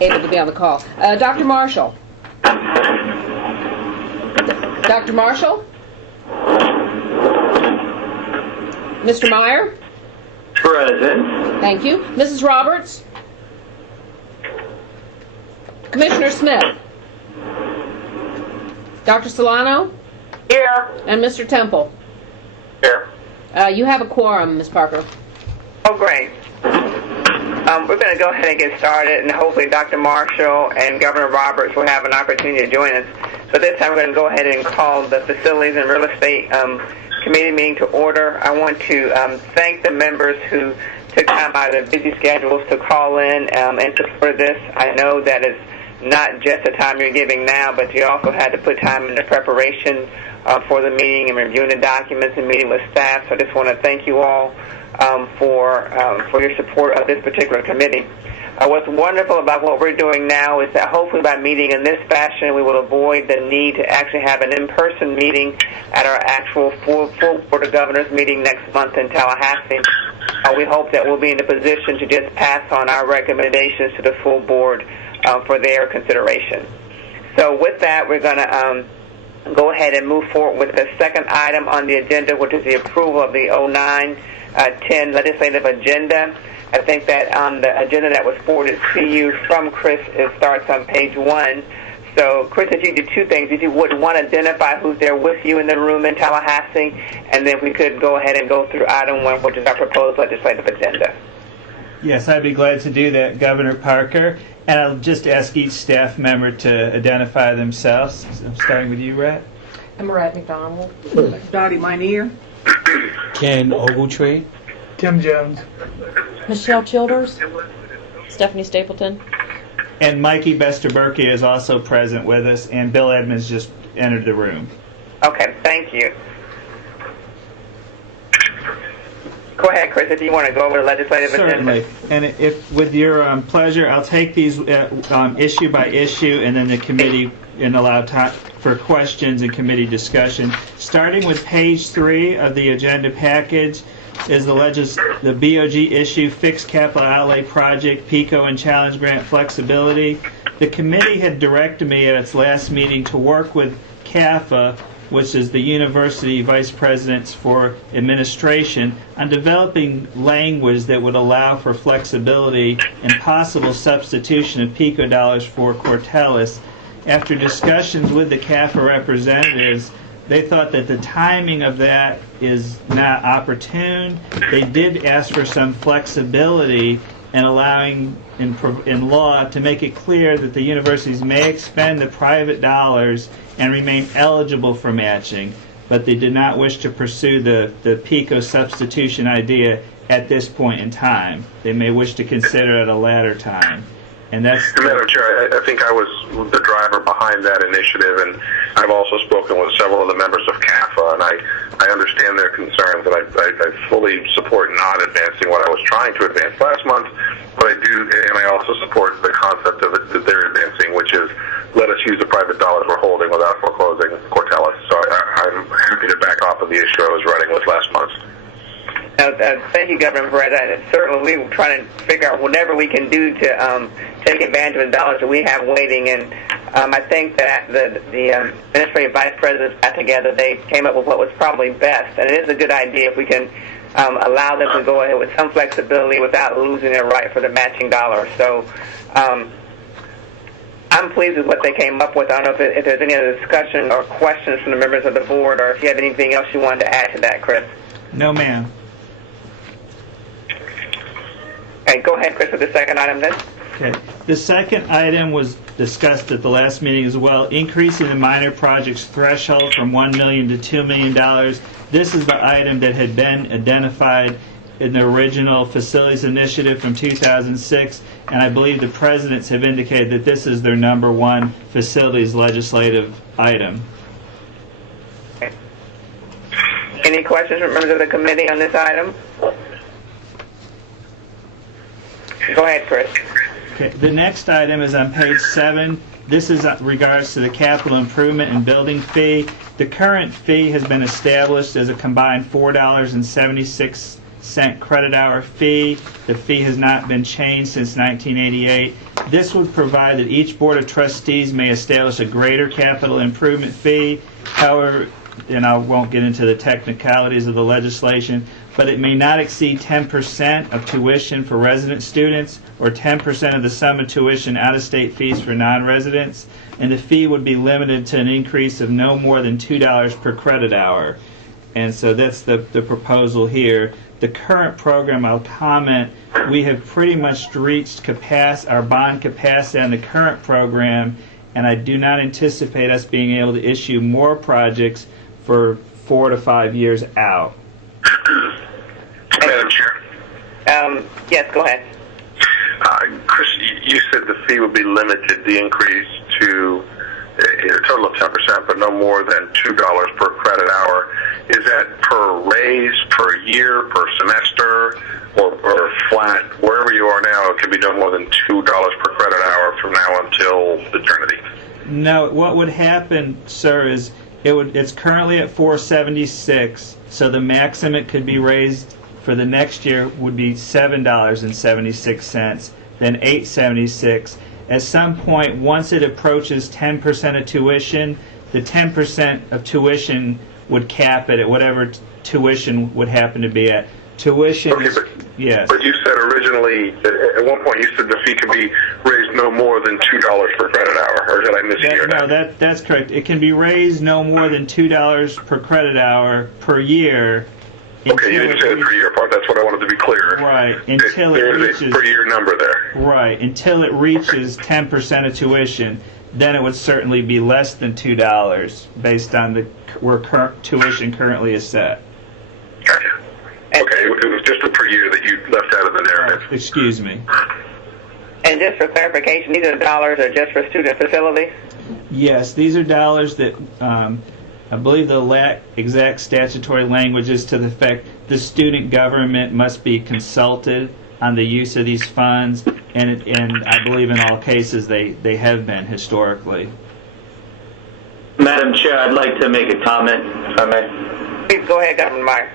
able to be on the call. Dr. Marshall. Dr. Marshall? Mr. Meyer? Present. Thank you. Mrs. Roberts? Commissioner Smith? Dr. Solano? Here. And Mr. Temple? Here. You have a quorum, Ms. Parker. Oh, great. We're going to go ahead and get started, and hopefully Dr. Marshall and Governor Roberts will have an opportunity to join us. So this time we're going to go ahead and call the Facilities and Real Estate Committee meeting to order. I want to thank the members who took time out of their busy schedules to call in and support this. I know that it's not just the time you're giving now, but you also had to put time into preparation for the meeting and reviewing the documents and meeting with staff. So I just want to thank you all for your support of this particular committee. What's wonderful about what we're doing now is that hopefully by meeting in this fashion, we will avoid the need to actually have an in-person meeting at our actual full Board of Governors meeting next month in Tallahassee. We hope that we'll be in a position to just pass on our recommendations to the full board for their consideration. So with that, we're going to go ahead and move forward with the second item on the agenda, which is the approval of the 09-10 legislative agenda. I think that on the agenda that was forwarded to you from Chris, it starts on page 1. So, Chris, if you do two things, if you would want to identify who's there with you in the room in Tallahassee, and then we could go ahead and go through item 1, which is our proposed legislative agenda. Yes, I'd be glad to do that, Governor Parker. And I'll just ask each staff member to identify themselves. I'm starting with you, Rhett. I'm Rhett McDonald. Dottie Minear. Ken Ogletree. Tim Jones. Michelle Childers. Stephanie Stapleton. And Mikey Bester-Berkey is also present with us, and Bill Edmonds just entered the room. Okay, thank you. Go ahead, Chris, if you want to go over the legislative Certainly. agenda. And if, with your pleasure, I'll take these issue by issue, and then the committee and allow time for questions and committee discussion. Starting with page 3 of the agenda package is the BOG issue, Fixed Capital Outlay Project, PICO and Challenge Grant Flexibility. The committee had directed me at its last meeting to work with CAFA, which is the University Vice Presidents for Administration, on developing language that would allow for flexibility and possible substitution of PICO dollars for Cortellis. After discussions with the CAFA representatives, they thought that the timing of that is not opportune. They did ask for some flexibility and allowing in law to make it clear that the universities may expend the private dollars and remain eligible for matching, but they did not wish to pursue the PICO substitution idea at this point in time. They may wish to consider it at a later time. And that's Madam Chair, I think I was the driver behind that initiative, and I've also spoken with several of the members of CAFA, and I understand their concerns, and I fully support not advancing what I was trying to advance last month, but I do, and I also support the concept of it that they're advancing, which is let us use the private dollars we're holding without foreclosing Cortellis. So I'm happy to back off of the issue I was running with last month. Thank you, Governor, for that. Certainly, we're trying to figure out whatever we can do to take advantage of the dollars that we have waiting. And I think that the administrative vice presidents got together. They came up with what was probably best. And it is a good idea if we can allow them to go ahead with some flexibility without losing their right for the matching dollars. So I'm pleased with what they came up with. I don't know if there's any other discussion or questions from the members of the board, or if you have anything else you wanted to add to that, Chris. No, ma'am. Okay, go ahead, Chris, with the second item then. Okay. The second item was discussed at the last meeting as well, increasing the minor projects threshold from $1 million to $2 million. This is the item that had been identified in the original facilities initiative from 2006, and I believe the presidents have indicated that this is their number one facilities legislative item. Okay. Any questions from members of the committee on this item? Go ahead, Chris. Okay. The next item is on page 7. This is in regards to the capital improvement and building fee. The current fee has been established as a combined $4.76 cent credit hour fee. The fee has not been changed since 1988. This would provide that each Board of Trustees may establish a greater capital improvement fee. However, and I won't get into the technicalities of the legislation, but it may not exceed 10% of tuition for resident students or 10% of the sum of tuition out-of-state fees for non-residents, and the fee would be limited to an increase of no more than $2 per credit hour. And so that's the proposal here. The current program, I'll comment, we have pretty much reached our bond capacity on the current program, and I do not anticipate us being able to issue more projects for 4 to 5 years out. Madam Chair. Yes, go ahead. Chris, you said the fee would be limited, the increase to a total of 10%, but no more than $2 per credit hour. Is that per raise, per year, per semester, or flat? Wherever you are now, it can be no more than $2 per credit hour from now until eternity. No, what would happen, sir, is it's currently at $4.76, so the maximum it could be raised for the next year would be $7.76, then $8.76. At some point, once it approaches 10% of tuition, the 10% of tuition would cap it at whatever tuition would happen to be at. Tuition, Okay, yes. But you said originally, at one point you said the fee could be raised no more than $2 per credit hour, or did I mishear that? No, that's correct. It can be raised no more than $2 per credit hour per year. Okay, you didn't say the per year part. That's what I wanted to be clear. Right, until it There is reaches... a per year number there. Right, until it reaches 10% of tuition, then it would certainly be less than $2 based on where tuition currently is set. Gotcha. Okay, it was just the per year that you left out of the narrative. Excuse me. And just for clarification, these are dollars are just for student facilities? Yes, these are dollars that I believe the exact statutory language is to the effect the student government must be consulted on the use of these funds, and I believe in all cases they have been historically. Madam Chair, I'd like to make a comment, if I may. Please go ahead, Governor Meyer.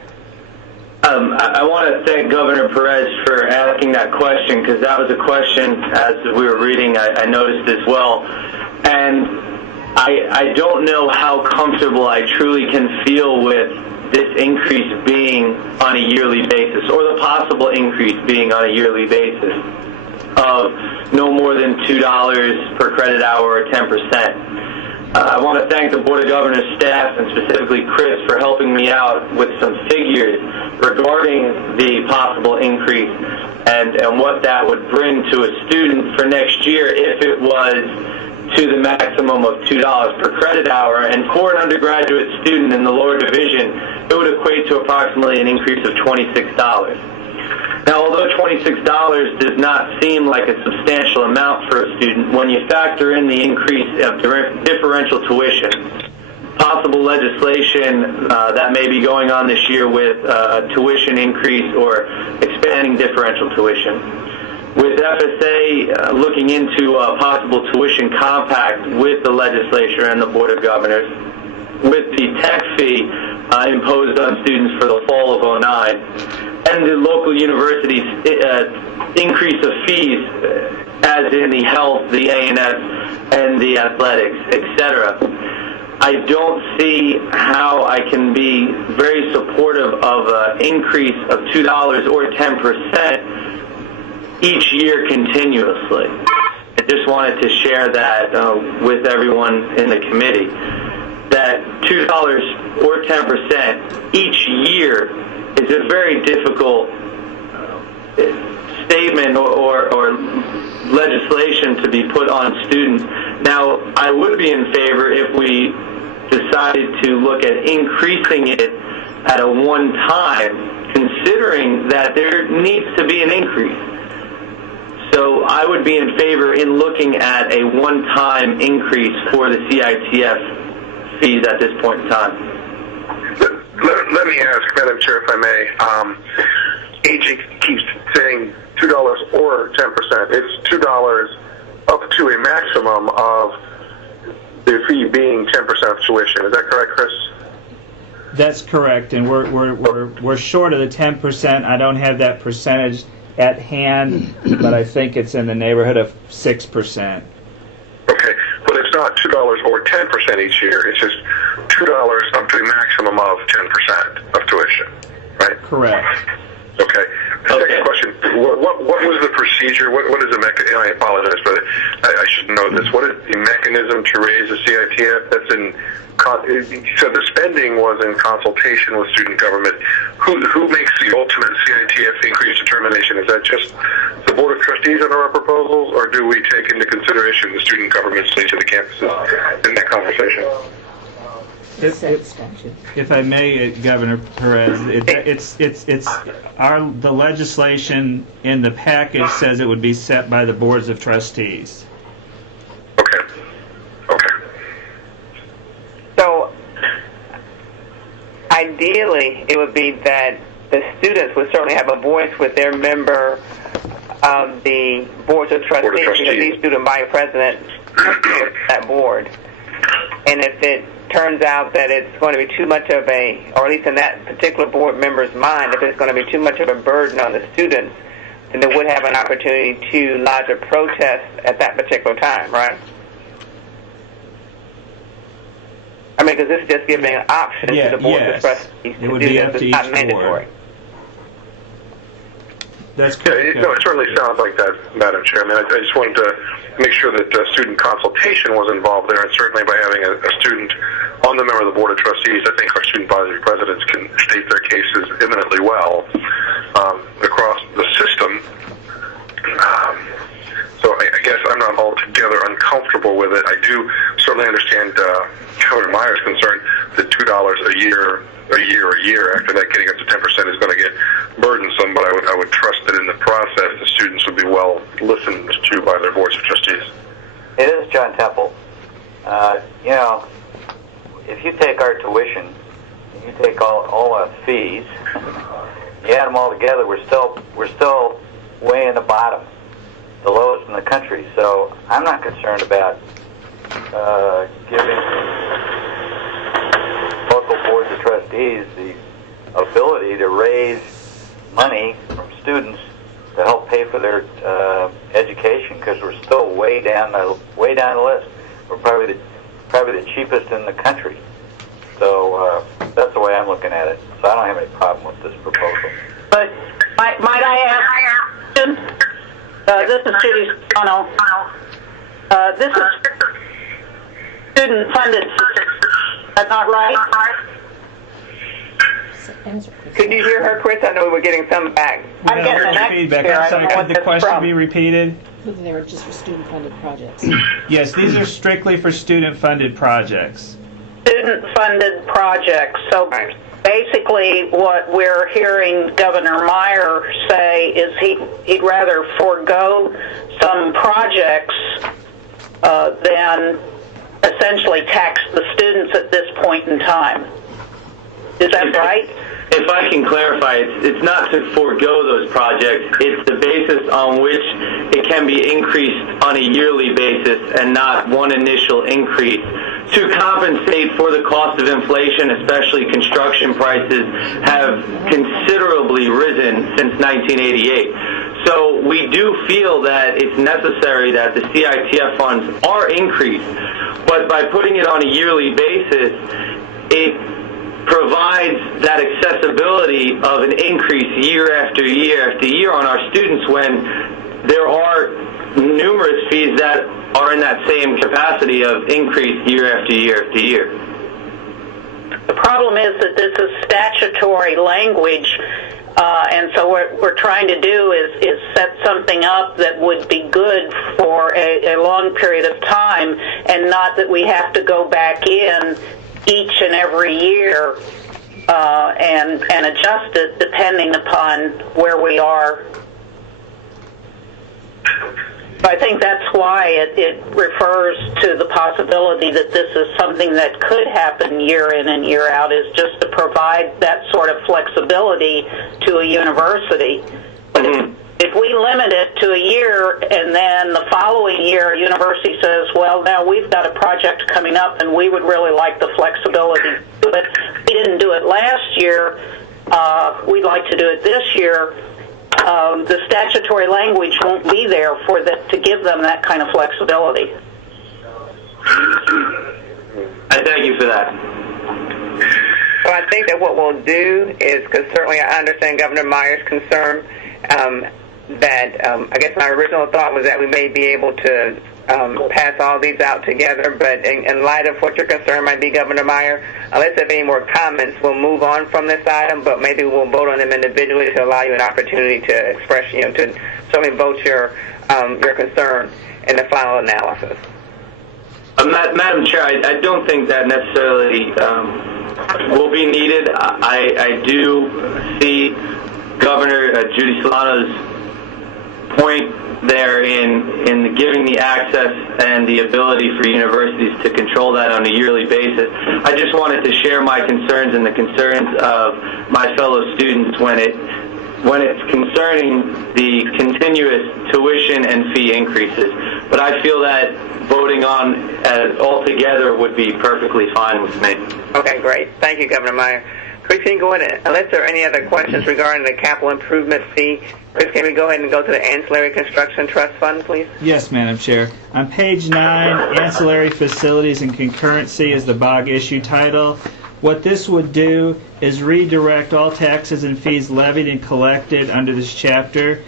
I want to thank Governor Perez for asking that question, because that was a question, as we were reading, I noticed as well. And I don't know how comfortable I truly can feel with this increase being on a yearly basis, or the possible increase being on a yearly basis of no more than $2 per credit hour or 10%. I want to thank the Board of Governors staff, and specifically Chris, for helping me out with some figures regarding the possible increase and what that would bring to a student for next year if it was to the maximum of $2 per credit hour. And for an undergraduate student in the lower division, it would equate to approximately an increase of $26. Now, although $26 does not seem like a substantial amount for a student, when you factor in the increase of differential tuition, possible legislation that may be going on this year with a tuition increase or expanding differential tuition, with FSA looking into a possible tuition compact with the legislature and the Board of Governors, with the tech fee imposed on students for the fall of '09, and the local universities' increase of fees, as in the health, the A&S, and the athletics, etc. I don't see how I can be very supportive of an increase of $2 or 10% each year continuously. I just wanted to share that with everyone in the committee, that $2 or 10% each year is a very difficult statement or legislation to be put on students. Now, I would be in favor if we decided to look at increasing it at a one time, considering that there needs to be an increase. So I would be in favor in looking at a one-time increase for the CITF fees at this point in time. Let me ask, Madam Chair, if I may. AG keeps saying $2 or 10%. It's $2 up to a maximum of the fee being 10% of tuition. Is that correct, Chris? That's correct, and we're short of the 10%. I don't have that percentage at hand, but I think it's in the neighborhood of 6%. Okay, but it's not $2 or 10% each year. It's just $2 up to a maximum of 10% of tuition, right? Correct. Okay. Second question: what was the procedure? What is the mechanism? I apologize, but I should know this. What is the mechanism to raise the CITF? That's in. So the spending was in consultation with student government. Who makes the ultimate CITF increase determination? Is that just the Board of Trustees on our proposals, or do we take into consideration the student governments to the campuses in that conversation? If I may, Governor Perez, the legislation in the package says it would be set by the boards of trustees. Okay. So, ideally, it would be that the students would certainly have a voice with their member of the boards of trustees, because these student body presidents that board. And if it turns out that it's going to be too much of a, or at least in that particular board member's mind, if it's going to be too much of a burden on the students, then they would have an opportunity to lodge a protest at that particular time, right? I mean, because this is just giving an option to the board of trustees to do this. It's not mandatory. That's correct. No, it certainly sounds like that, Madam Chairman. I just wanted to make sure that student consultation was involved there, and certainly by having a student on the member of the Board of Trustees, I think our student body presidents can state their cases eminently well across the system. So I guess I'm not altogether uncomfortable with it. I do certainly understand Governor Meyer's concern that $2 a year after that, getting up to 10% is going to get burdensome. But I would trust that in the process, the students would be well listened to by their boards of trustees. It is John Temple. If you take our tuition, you take all our fees, you add them all together, we're still way in the bottom, the lowest in the country. So I'm not concerned about giving local boards of trustees the ability to raise money from students to help pay for their education, because we're still way down the list. We're probably the cheapest in the country. So that's the way I'm looking at it. So I don't have any problem with this proposal. But might I ask, this is Judy Spano. This is student-funded. That's not right? Could you hear her, Chris? I know we were getting some back. I'm getting an feedback. I'm sorry, could the question be repeated? They were just for student-funded projects. Yes, these are strictly for student-funded projects. Student-funded projects. So basically what we're hearing Governor Meyer say is he'd rather forego some projects than essentially tax the students at this point in time. Is that right? If I can clarify, it's not to forego those projects. It's the basis on which it can be increased on a yearly basis and not one initial increase to compensate for the cost of inflation, especially construction prices have considerably risen since 1988. So we do feel that it's necessary that the CITF funds are increased, but by putting it on a yearly basis, it provides that accessibility of an increase year after year after year on our students when there are numerous fees that are in that same capacity of increase year after year after year. The problem is that this is statutory language, and so what we're trying to do is set something up that would be good for a long period of time, and not that we have to go back in each and every year and adjust it depending upon where we are. I think that's why it refers to the possibility that this is something that could happen year in and year out, is just to provide that sort of flexibility to a university. But if if we limit it to a year and then the following year university says, well, now we've got a project coming up and we would really like the flexibility to do it. We didn't do it last year. We'd like to do it this year. The statutory language won't be there for to give them that kind of flexibility. I thank you for that. So I think that what we'll do is, because certainly I understand Governor Meyer's concern, I guess my original thought was that we may be able to pass all these out together, but in light of what your concern might be, Governor Meyer, unless there are any more comments, we'll move on from this item, but maybe we'll vote on them individually to allow you an opportunity to express, to certainly vote your concern in the final analysis. Madam Chair, I don't think that necessarily will be needed. I do see Governor Judy Solano's point there in giving the access and the ability for universities to control that on a yearly basis. I just wanted to share my concerns and the concerns of my fellow students when it's concerning the continuous tuition and fee increases. But I feel that voting on altogether would be perfectly fine with me. Okay, great. Thank you, Governor Meyer. Chris, can you go ahead, unless there are any other questions regarding the capital improvement fee, Chris, can we go ahead and go to the Ancillary Construction Trust Fund, please? Yes, Madam Chair. On page 9, Ancillary Facilities and Concurrency is the BOG issue title. What this would do is redirect all taxes and fees levied and collected under this chapter.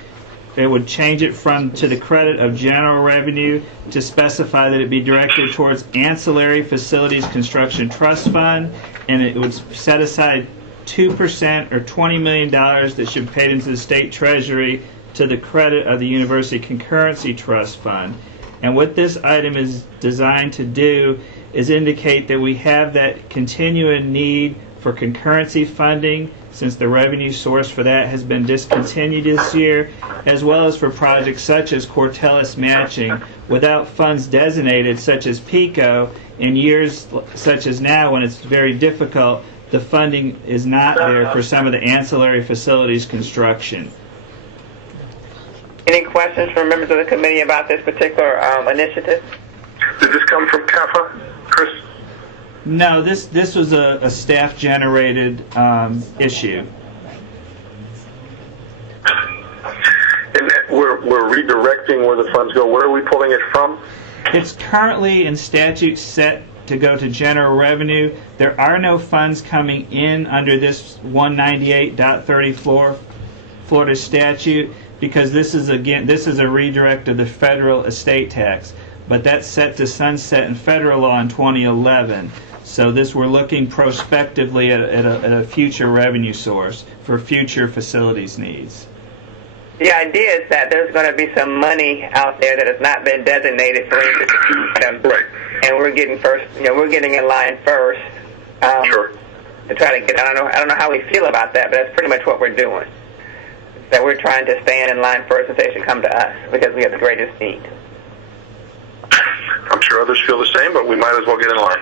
It would change it to the credit of general revenue to specify that it be directed towards Ancillary Facilities Construction Trust Fund, and it would set aside 2% or $20 million that should be paid into the state treasury to the credit of the University Concurrency Trust Fund. And what this item is designed to do is indicate that we have that continuing need for concurrency funding, since the revenue source for that has been discontinued this year, as well as for projects such as Cortellis matching. Without funds designated, such as PICO, in years such as now when it's very difficult, the funding is not there for some of the ancillary facilities construction. Any questions from members of the committee about this particular initiative? Did this come from CAFA, Chris? No, this was a staff-generated issue. And we're redirecting where the funds go. Where are we pulling it from? It's currently in statute set to go to general revenue. There are no funds coming in under this 198.34 Florida statute because this is a redirect of the federal estate tax, but that's set to sunset in federal law in 2011. So we're looking prospectively at a future revenue source for future facilities needs. The idea is that there's going to be some money out there that has not been designated for them, right. And we're getting first. We're getting in line first. Sure. To try to get. I don't know how we feel about that, but that's pretty much what we're doing. That we're trying to stand in line first and say it should come to us because we have the greatest need. I'm sure others feel the same, but we might as well get in line.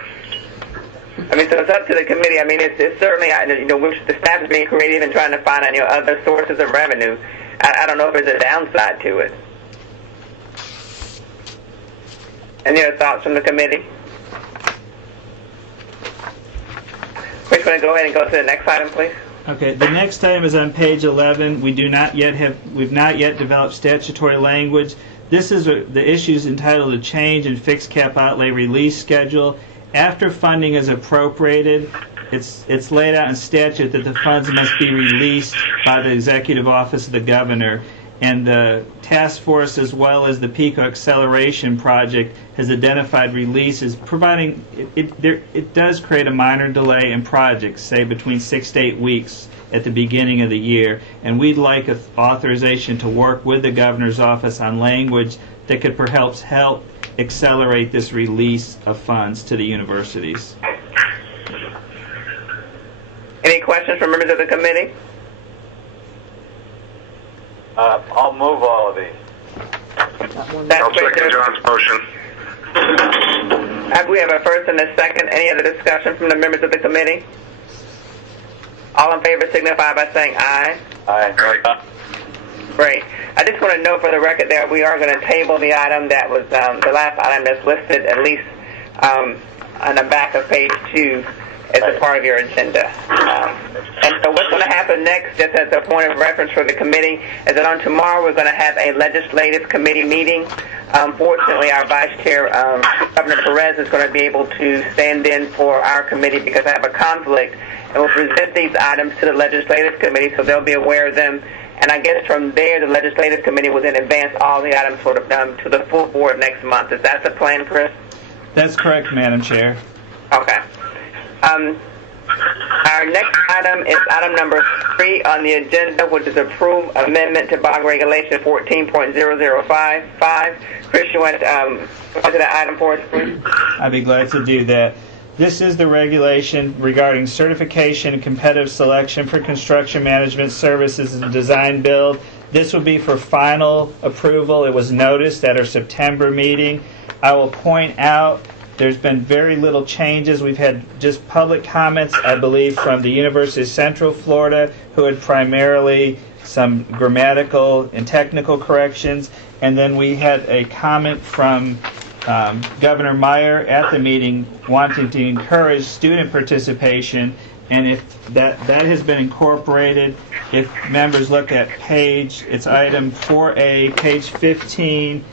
I mean, so it's up to the committee. I mean, it's certainly, the staff is being creative and trying to find other sources of revenue. I don't know if there's a downside to it. Any other thoughts from the committee? We're just going to go ahead and go to the next item, please. Okay, the next item is on page 11. We've not yet developed statutory language. This is the issues entitled "A Change in Fixed Cap Outlay Release Schedule." After funding is appropriated, it's laid out in statute that the funds must be released by the Executive Office of the Governor, and the task force as well as the PICO Acceleration Project has identified releases, providing it does create a minor delay in projects, say between 6 to 8 weeks at the beginning of the year, and we'd like authorization to work with the Governor's Office on language that could perhaps help accelerate this release of funds to the universities. Any questions from members of the committee? I'll move all of these. I'll second John's motion. We have a first and a second. Any other discussion from the members of the committee? All in favor signify by saying aye. Aye. Great. I just want to note for the record that we are going to table the item that was the last item that's listed, at least on the back of page 2, as a part of your agenda. And so what's going to happen next, just as a point of reference for the committee, is that on tomorrow we're going to have a legislative committee meeting. Fortunately, our Vice Chair, Governor Perez, is going to be able to stand in for our committee because I have a conflict, and we'll present these items to the legislative committee so they'll be aware of them. And I guess from there, the legislative committee will then advance all the items to the full board next month. Is that the plan, Chris? That's correct, Madam Chair. Okay. Our next item is item number 3 on the agenda, which is approve amendment to BOG Regulation 14.0055. Chris, you want to go to that item for us, please? I'd be glad to do that. This is the regulation regarding certification and competitive selection for construction management services and design build. This will be for final approval. It was noticed at our September meeting. I will point out there's been very little changes. We've had just public comments, I believe, from the University of Central Florida, who had primarily some grammatical and technical corrections. And then we had a comment from Governor Meyer at the meeting wanting to encourage student participation. And if that has been incorporated, if members look at it's item 4A, page 15,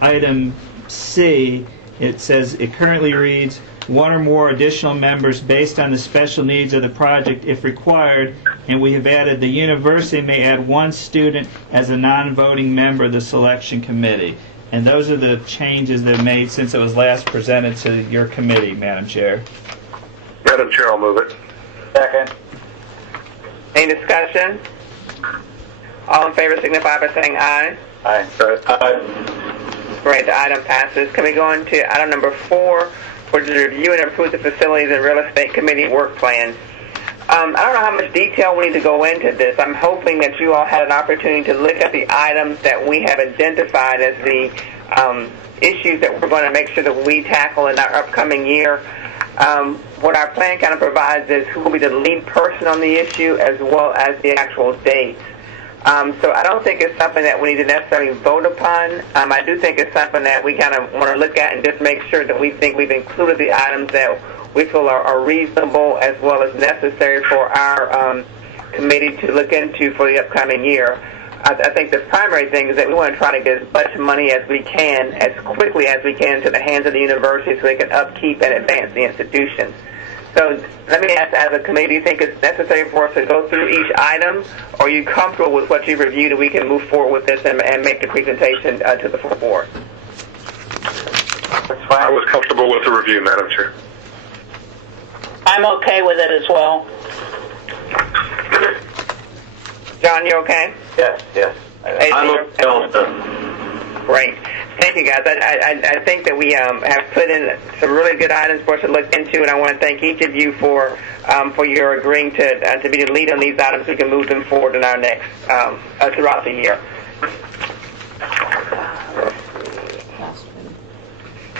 item C, it says, it currently reads, one or more additional members based on the special needs of the project if required, and we have added the university may add one student as a non-voting member of the selection committee. And those are the changes that made since it was last presented to your committee, Madam Chair. Madam Chair, I'll move it. Second. Any discussion? All in favor signify by saying aye. Aye. Great, the item passes. Can we go on to item number 4, which is review and approve the facilities and real estate committee work plan. I don't know how much detail we need to go into this. I'm hoping that you all had an opportunity to look at the items that we have identified as the issues that we're going to make sure that we tackle in our upcoming year. What our plan kind of provides is who will be the lead person on the issue as well as the actual dates. So I don't think it's something that we need to necessarily vote upon. I do think it's something that we kind of want to look at and just make sure that we think we've included the items that we feel are reasonable as well as necessary for our committee to look into for the upcoming year. I think the primary thing is that we want to try to get as much money as we can, as quickly as we can, to the hands of the university so they can upkeep and advance the institutions. So let me ask, as a committee, do you think it's necessary for us to go through each item, or are you comfortable with what you've reviewed and we can move forward with this and make the presentation to the full board? That's fine. I was comfortable with the review, Madam Chair. I'm okay with it as well. John, you okay? Yes. I'm okay also. Great. Thank you, guys. I think that we have put in some really good items for us to look into, and I want to thank each of you for your agreeing to be the lead on these items so we can move them forward in our next throughout the year.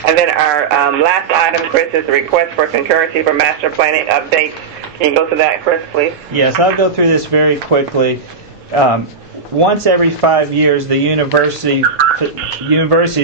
And then our last item, Chris, is the request for concurrency for master planning updates. Can you go through that, Chris, please? Yes, I'll go through this very quickly. Once every 5 years, the universities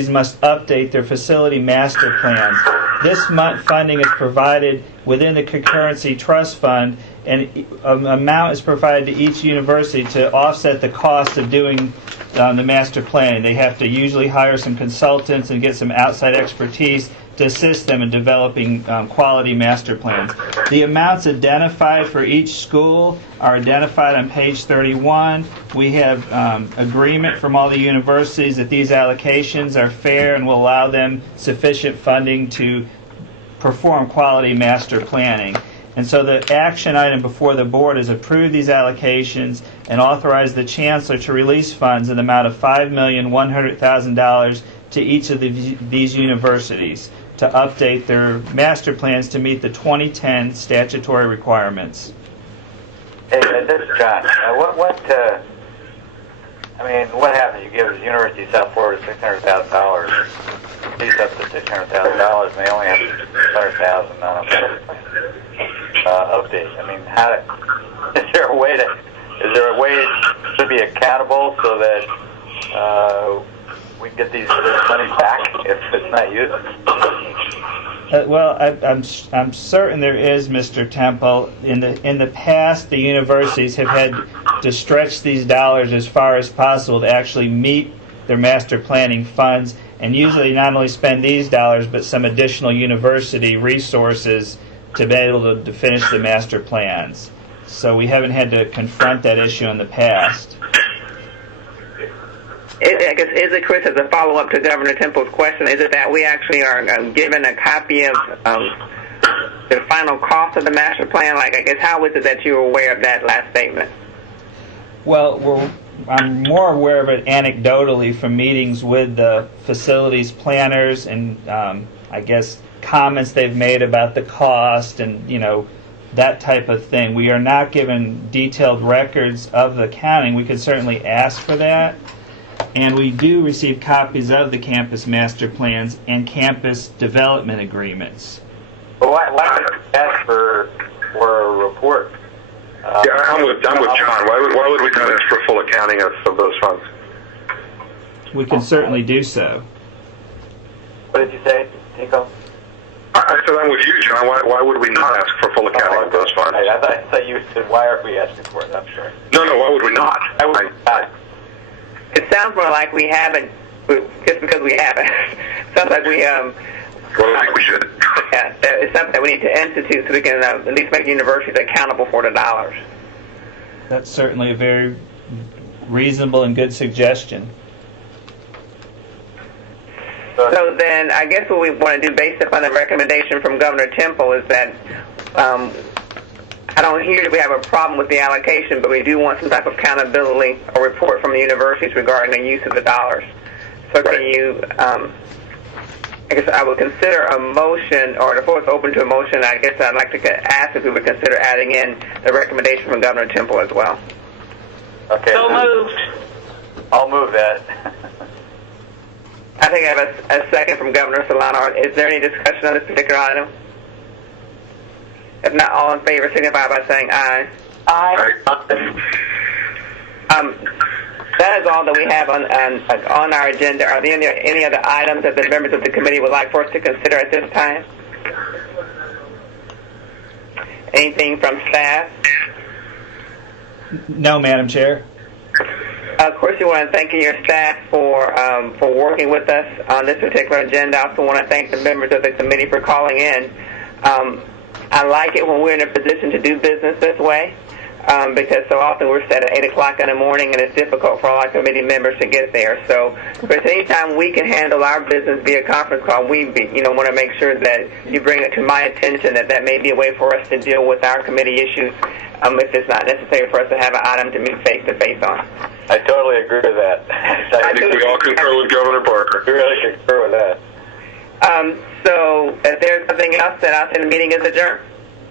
must update their facility master plans. This funding is provided within the concurrency trust fund, and an amount is provided to each university to offset the cost of doing the master plan. They have to usually hire some consultants and get some outside expertise to assist them in developing quality master plans. The amounts identified for each school are identified on page 31. We have agreement from all the universities that these allocations are fair and will allow them sufficient funding to perform quality master planning. And so the action item before the board is approve these allocations and authorize the chancellor to release funds in the amount of $5,100,000 to each of these universities to update their master plans to meet the 2010 statutory requirements. Hey, this is John. What happens? You give the University of South Florida $600,000, lease up to $600,000, and they only have $600,000 update. Is there a way to be be accountable so that we can get this money back if it's not used? Well, I'm certain there is, Mr. Temple. In the past, the universities have had to stretch these dollars as far as possible to actually meet their master planning funds, and usually not only spend these dollars, but some additional university resources to be able to finish the master plans. So we haven't had to confront that issue in the past. I guess, is it, Chris, as a follow-up to Governor Temple's question, is it that we actually are given a copy of the final cost of the master plan? Like, I guess, how is it that you're aware of that last statement? Well, I'm more aware of it anecdotally from meetings with the facilities planners and, I guess, comments they've made about the cost and, that type of thing. We are not given detailed records of the accounting. We could certainly ask for that. And we do receive copies of the campus master plans and campus development agreements. But why not ask for a report? Yeah, I'm with John. Why would we not ask for full accounting of those funds? We can certainly do so. What did you say, Tico? I said I'm with you, John. Why would we not ask for full accounting of those funds? I thought you said, why are we asking for it? I'm sorry. No, why would we not? It sounds more like we haven't, just because we haven't. Sounds like we, Well, I think we should. Yeah, it's something that we need to institute so we can at least make universities accountable for the dollars. That's certainly a very reasonable and good suggestion. So then, I guess what we want to do, based upon the recommendation from Governor Temple, is that I don't hear that we have a problem with the allocation, but we do want some type of accountability or report from the universities regarding the use of the dollars. So can you, I guess I would consider a motion, or the floor is open to a motion. I guess I'd like to ask if we would consider adding in the recommendation from Governor Temple as well. Okay. So moved. I'll move that. I think I have a second from Governor Solano. Is there any discussion on this particular item? If not, all in favor signify by saying aye. Aye. That is all that we have on our agenda. Are there any other items that the members of the committee would like for us to consider at this time? Anything from staff? No, Madam Chair. Of course, we want to thank your staff for working with us on this particular agenda. I also want to thank the members of the committee for calling in. I like it when we're in a position to do business this way because so often we're set at 8 o'clock in the morning and it's difficult for all our committee members to get there. So, Chris, anytime we can handle our business via conference call, we want to make sure that you bring it to my attention that may be a way for us to deal with our committee issues if it's not necessary for us to have an item to meet face-to-face on. I totally agree with that. I think we all concur with Governor Parker. We really concur with that. So if there's something else, then I'll say the meeting is adjourned.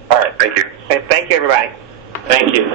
All right. Thank you. And thank you, everybody. Thank you.